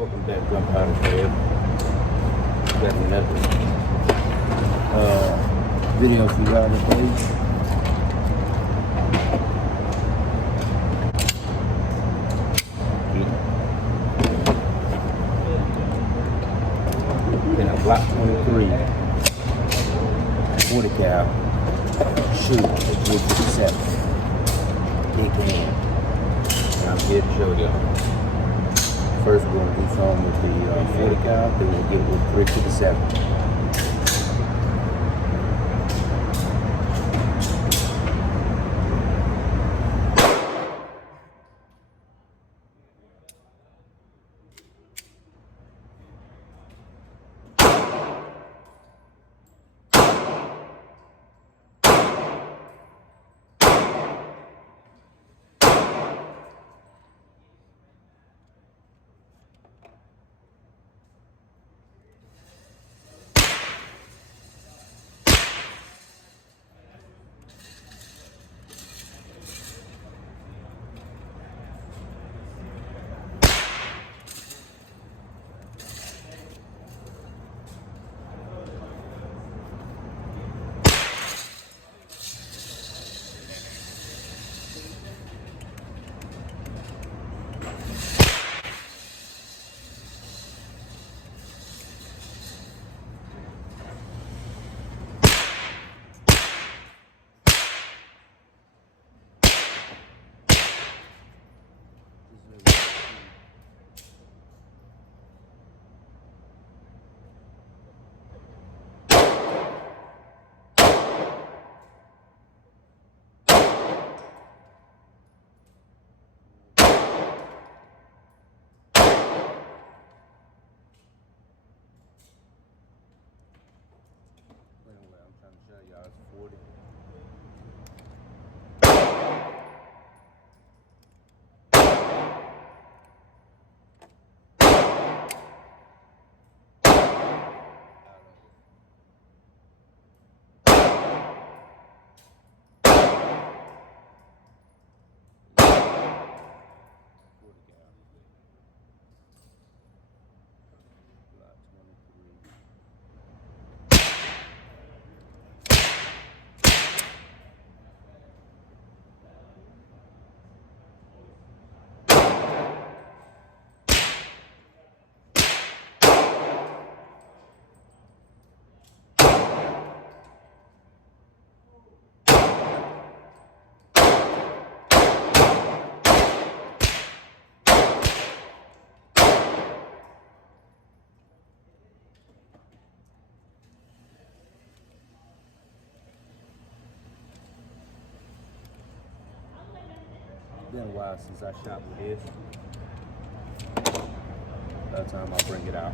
Welcome back, Gunpowder Fab. Got another video for y'all today. In a Block 23 40 cal shoe at 357. Big hand. And I'm here to show y'all. First, we're going to do some with the 40 cal, then we'll get with 357. Y'all, it's 40. Been a while since I shot with this. By the time I bring it out.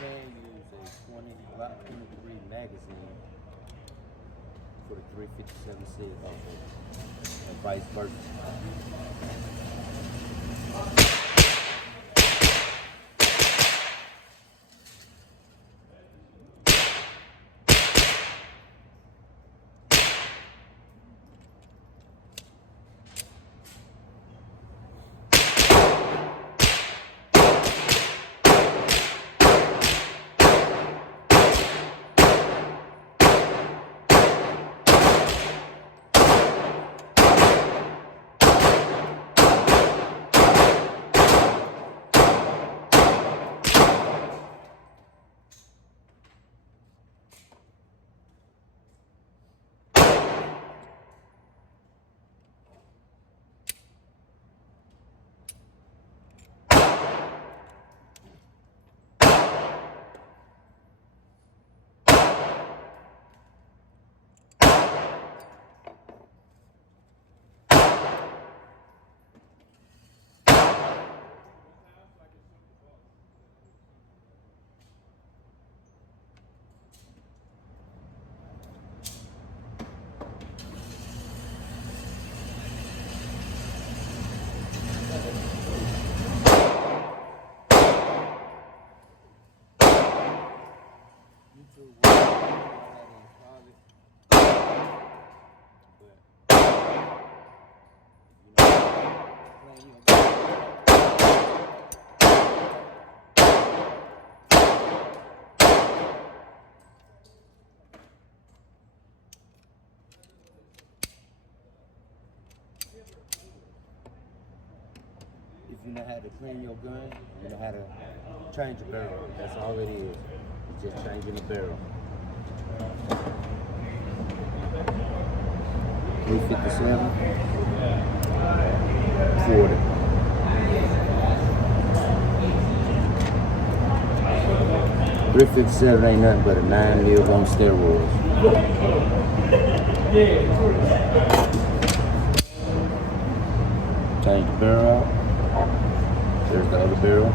Use a 20 Block 23 magazine for the 357 SIG also, and vice versa. you know how to clean your gun, you know how to change the barrel. That's all it is. It's just changing the barrel. 357, 40. .357 ain't nothing but a 9 mil on steroids. Change the barrel out. There's the other barrel.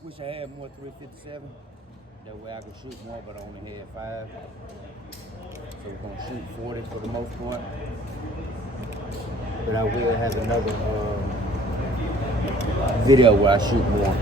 Wish I had more 357. That way I could shoot more, but I only had 5. So we're gonna shoot 40 for the most part. But I will have another video where I shoot more.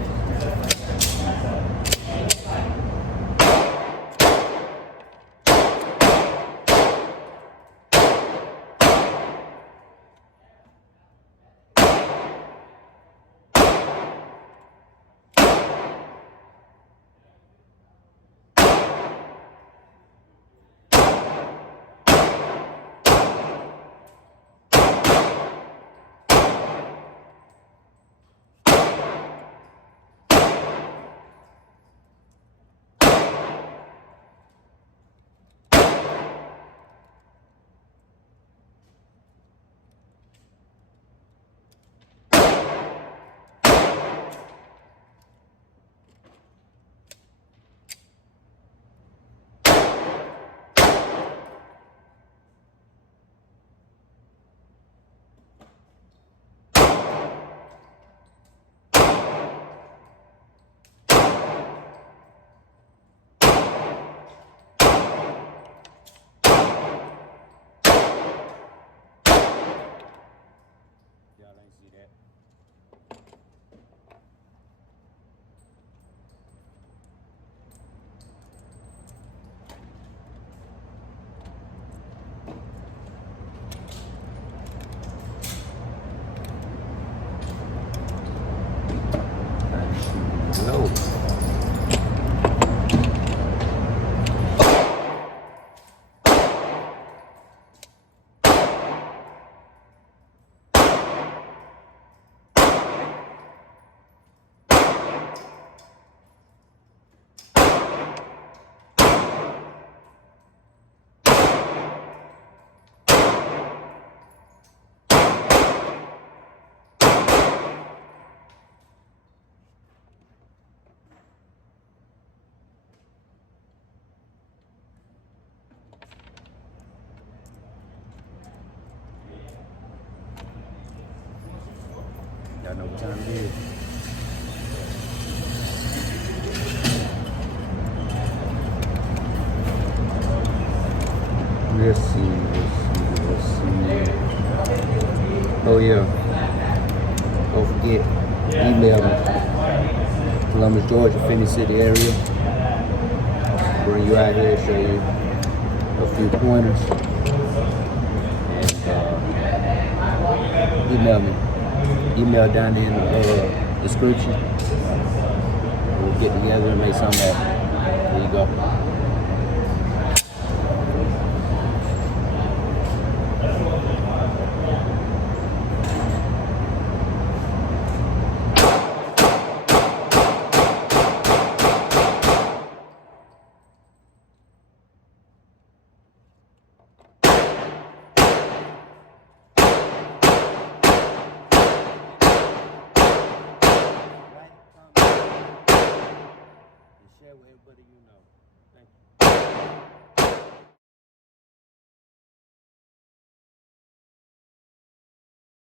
Y'all know what time it is. Let's see. Oh yeah. Don't forget, email me. Columbus, Georgia, Phoenix City area. Bring you out here, show you a few pointers. And email me. Email down there in the description. We'll get together and make something happen. There you go. share with everybody you know.